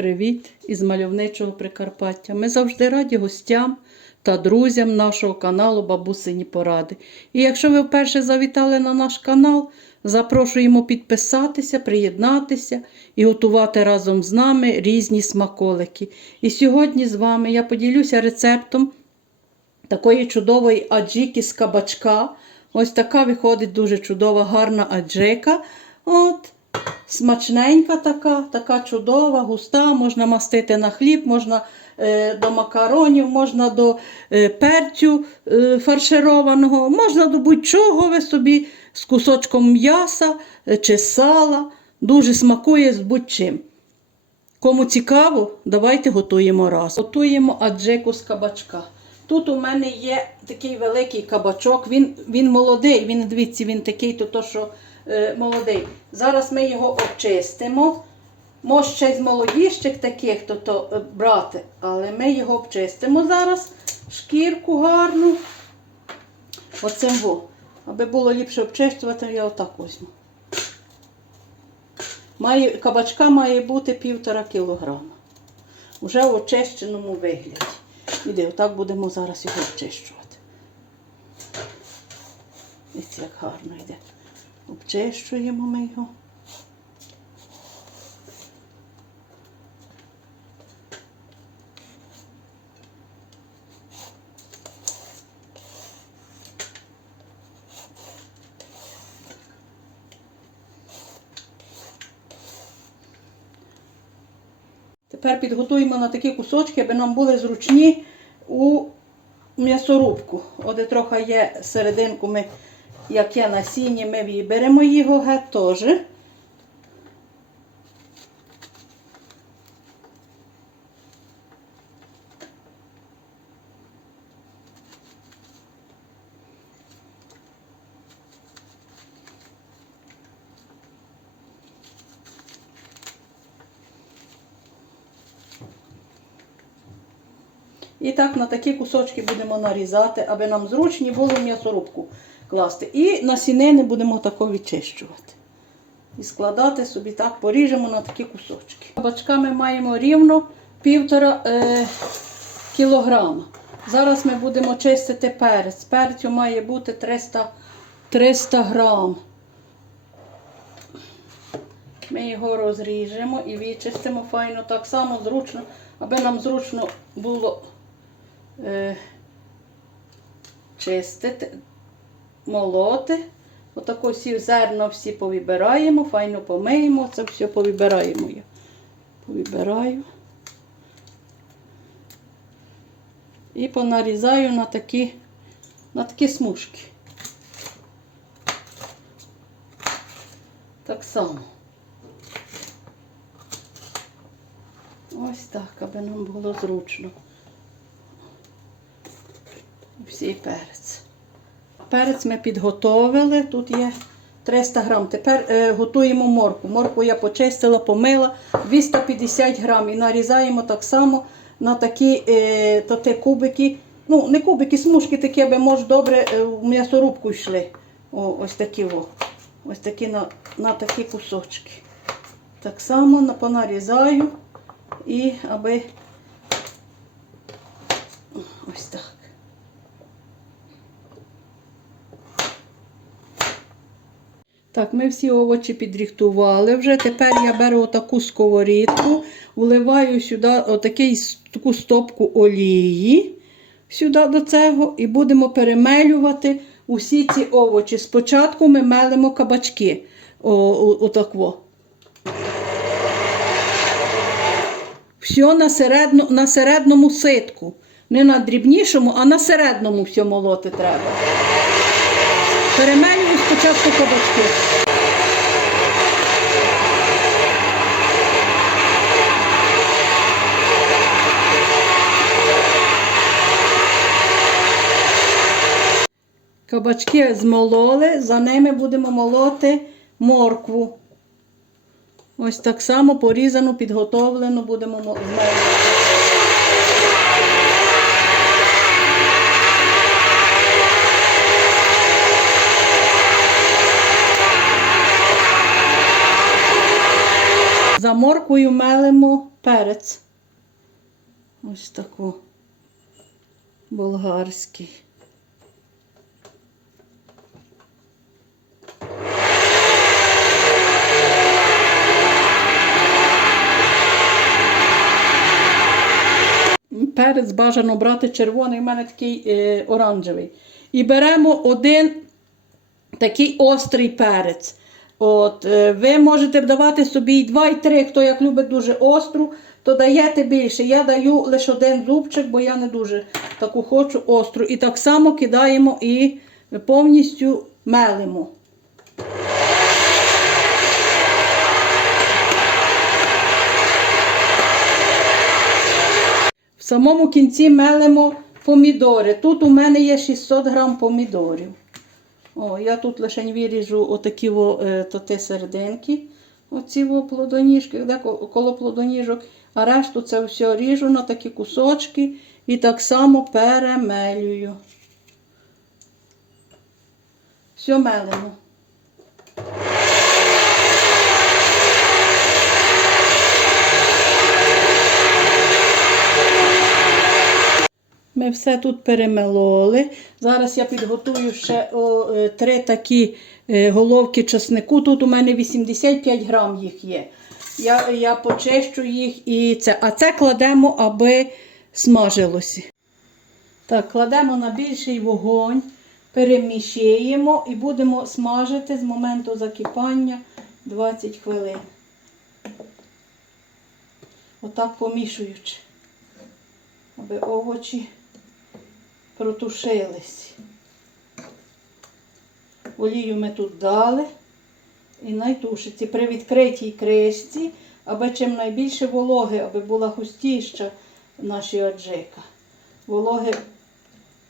Привіт із мальовничого Прикарпаття. Ми завжди раді гостям та друзям нашого каналу Бабусині Поради. І якщо ви вперше завітали на наш канал, запрошуємо підписатися, приєднатися і готувати разом з нами різні смаколики. І сьогодні з вами я поділюся рецептом такої чудової аджики з кабачка. Ось така виходить дуже чудова, гарна аджика. От. Смачненька така, така чудова, густа, можна мастити на хліб, можна е, до макаронів, можна до е, перцю е, фаршированого, можна до будь-чого ви собі з кусочком м'яса е, чи сала. Дуже смакує з будь-чим. Кому цікаво, давайте готуємо раз. Готуємо аджику з кабачка. Тут у мене є такий великий кабачок, він він молодий, він дивіться, він такий, то, то що молодий. Зараз ми його обчистимо. Може ще з молодіщих таких то, то е, брати, але ми його обчистимо зараз, шкірку гарну. Оцим во. Аби було ліпше обчищувати, я отак візьму. Має, кабачка має бути півтора кілограма. Уже в очищеному вигляді. Іди, отак будемо зараз його обчищувати. Ось як гарно йде. Обчищуємо ми його. Тепер підготуємо на такі кусочки, аби нам були зручні у м'ясорубку. От трохи є серединку, ми, як є насіння, ми виберемо його геть теж. І так на такі кусочки будемо нарізати, аби нам зручні було в м'ясорубку класти. І насінини будемо тако відчищувати. І складати собі так, поріжемо на такі кусочки. Кабачка ми маємо рівно півтора е, кілограма. Зараз ми будемо чистити перець. Перцю має бути 300, 300 грам. Ми його розріжемо і відчистимо файно так само зручно, аби нам зручно було е, чистити, молоти. Отако всі зерна всі повибираємо, файно помиємо, це все повибираємо я. Повибираю. І понарізаю на такі, на такі смужки. Так само. Ось так, аби нам було зручно. Всій перець. Перець ми підготовили. Тут є 300 грам. Тепер е, готуємо морку. Морку я почистила, помила 250 грам. І нарізаємо так само на такі е, те кубики. Ну, не кубики, смужки такі, аби може добре е, в м'ясорубку йшли. О, ось такі о. Ось такі на, на такі кусочки. Так само понарізаю. І аби ось так. Так, ми всі овочі підріхтували вже. Тепер я беру таку сковорідку, вливаю сюди отакий, таку стопку олії сюди до цього і будемо перемелювати усі ці овочі. Спочатку ми мелимо кабачки. Отакво. Все на, середно, на середньому ситку. Не на дрібнішому, а на середньому все молоти треба. Перемелюю спочатку кабачки. Кабачки змололи, за ними будемо молоти моркву. Ось так само порізану, підготовлену будемо мо- За морквою мелимо перець. Ось таку болгарський. Перець бажано брати червоний, у мене такий е, оранжевий. І беремо один такий острий перець. От, е, ви можете давати собі і два, і три, хто як любить дуже остру, то даєте більше. Я даю лише один зубчик, бо я не дуже таку хочу остру. І так само кидаємо і повністю мелимо. В самому кінці мелимо помідори. Тут у мене є 600 грам помідорів. О, я тут лише виріжу отакі е, тоти серединки. Оці плодоніжки, де коло плодоніжок. А решту це все ріжу на такі кусочки і так само перемелюю. Все мелимо. Все тут перемелоли. Зараз я підготую ще о, е, три такі е, головки чеснику. Тут у мене 85 грам їх є. Я, я почищу їх і це. А це кладемо, аби смажилося. Так, кладемо на більший вогонь, переміщуємо і будемо смажити з моменту закипання 20 хвилин. Отак помішуючи, аби овочі протушились. Олію ми тут дали і найтушиться при відкритій кришці, аби чим найбільше вологи, аби була густіша наша аджика. Вологи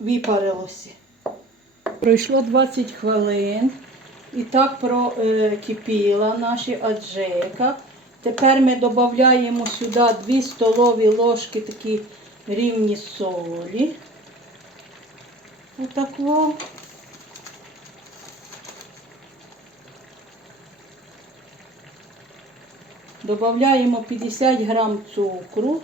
випарилося. Пройшло 20 хвилин і так прокипіла наша аджика. Тепер ми додаємо сюди 2 столові ложки такі рівні солі. Отако. Добавляємо 50 грам цукру.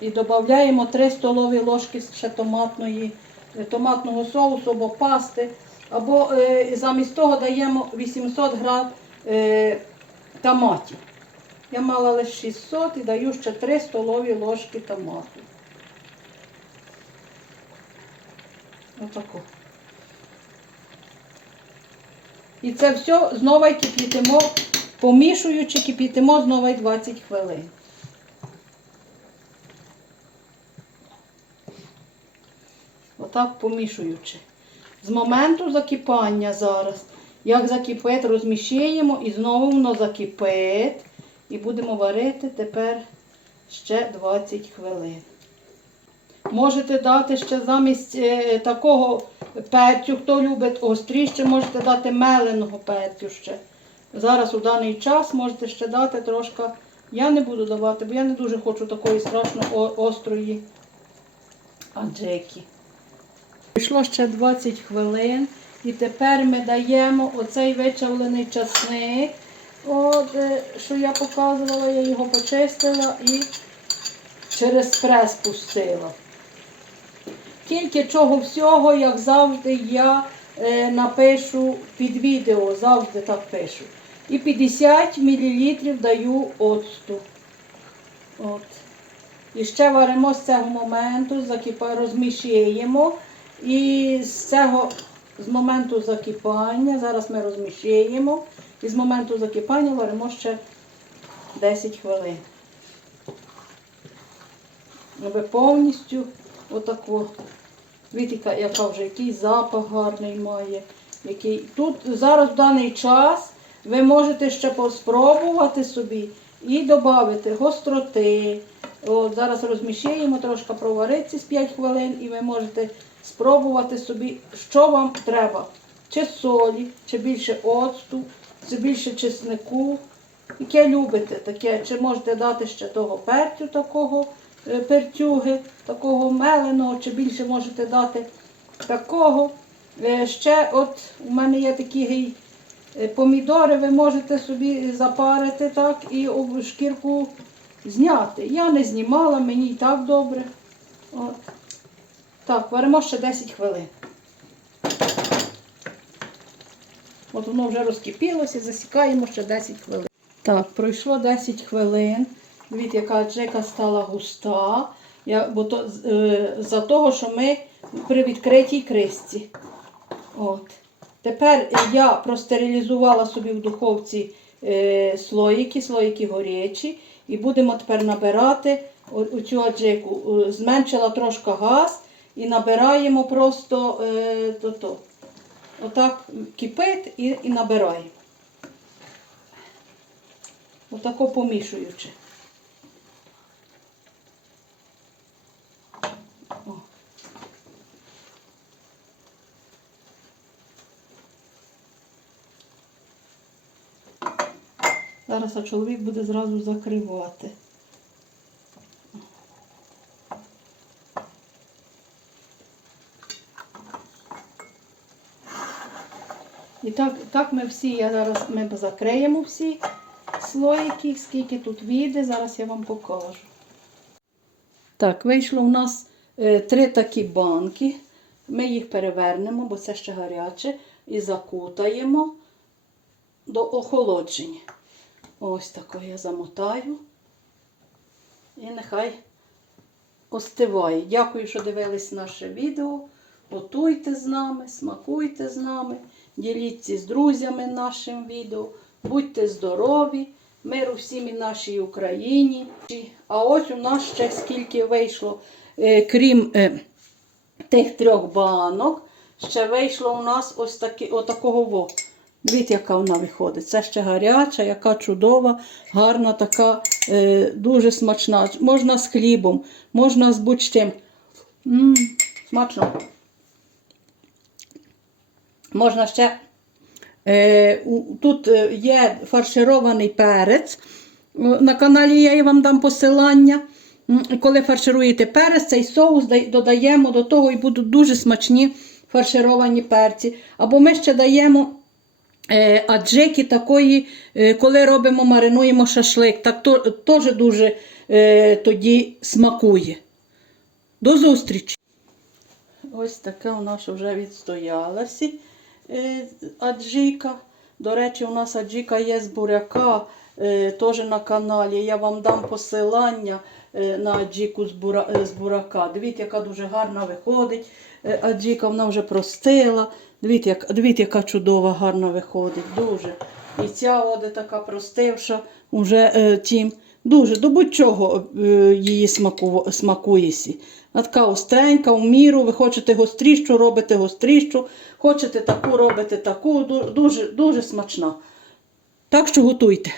І додаємо 3 столові ложки ще томатної, е, томатного соусу або пасти. Або е, замість того даємо 800 грам е, томатів. Я мала лише 600 і даю ще 3 столові ложки томату. Отако. І це все знову кипітимо, помішуючи, кипітимо знову 20 хвилин. Отак помішуючи. З моменту закипання зараз, як закипить, розміщуємо і знову воно закипить. І будемо варити тепер ще 20 хвилин. Можете дати ще замість е, такого перцю, хто любить остріше, можете дати меленого перцю ще. Зараз у даний час можете ще дати трошки. Я не буду давати, бо я не дуже хочу такої страшно острої аджеки. Пройшло ще 20 хвилин. І тепер ми даємо оцей вичавлений часник. От, що я показувала, я його почистила і через прес пустила. Тільки чого всього, як завжди, я е, напишу під відео, завжди так пишу. І 50 мл даю оцту. От. І ще варимо з цього моменту, розмішуємо. І з цього, з моменту закипання, зараз ми розмішуємо. І з моменту закипання варимо ще 10 хвилин. Аби повністю отако. Дивіться, яка вже який запах гарний має. Який... Тут зараз в даний час ви можете ще спробувати собі і додати гостроти. От, зараз розмішуємо, трошки провариться з 5 хвилин, і ви можете спробувати собі, що вам треба. Чи солі, чи більше оцту, чи більше чеснику. Яке любите, таке, чи можете дати ще того перцю такого, е, перцюги, такого меленого, чи більше можете дати такого. Е, Ще от у мене є такі е, помідори, ви можете собі запарити так і шкірку зняти. Я не знімала, мені і так добре. От. Так, варимо ще 10 хвилин. От воно вже розкипілося, засікаємо ще 10 хвилин. Так, пройшло 10 хвилин. Дивіться, яка джека стала густа. Я, бо то, е, за того, що ми при відкритій крисці. От. Тепер я простерилізувала собі в духовці е, слоїки, слоїки горячі. І будемо тепер набирати цю аджику. Е, Зменшила трошки газ і набираємо просто е, то, то. Отак кипить і, і набираємо. Отако помішуючи. Зараз а чоловік буде зразу закривати. І так, так ми всі, я зараз ми закриємо всі слоїки, скільки тут вийде, зараз я вам покажу. Так, вийшло у нас е, три такі банки. Ми їх перевернемо, бо це ще гаряче, і закутаємо до охолодження. Ось тако я замотаю. І нехай остиває. Дякую, що дивились наше відео. Готуйте з нами, смакуйте з нами, діліться з друзями нашим відео. Будьте здорові, миру всім і нашій Україні. А ось у нас ще скільки вийшло, е, крім е, тих трьох банок, ще вийшло у нас ось такі, отакого во. Дивіться, яка вона виходить. Це ще гаряча, яка чудова, гарна, така, е, дуже смачна. Можна з хлібом, можна з будь-чим. Смачно. Можна ще. Е, тут е, є фарширований перець. Е, На каналі я вам дам посилання. Коли фаршируєте перець, цей соус додаємо до того і будуть дуже смачні фаршировані перці. Або ми ще даємо аджики такої, е, коли робимо, маринуємо шашлик. Так теж дуже е, тоді смакує. До зустрічі! Ось така у нас вже відстоялася е, аджика. До речі, у нас аджика є з буряка, е, теж на каналі. Я вам дам посилання е, на аджику з, бура, е, з бурака. Дивіться, яка дуже гарна виходить. Е, аджика вона вже простила. Дивіться, як, дивіться, яка чудова, гарна виходить. Дуже. І ця оде така простивша, вже е, тім. Дуже до будь-чого е, її смаку, смакуєсі. Вона така остренька, в міру. Ви хочете гострішу, робите гострішу. Хочете таку, робите таку. Дуже, дуже смачна. Так що готуйте.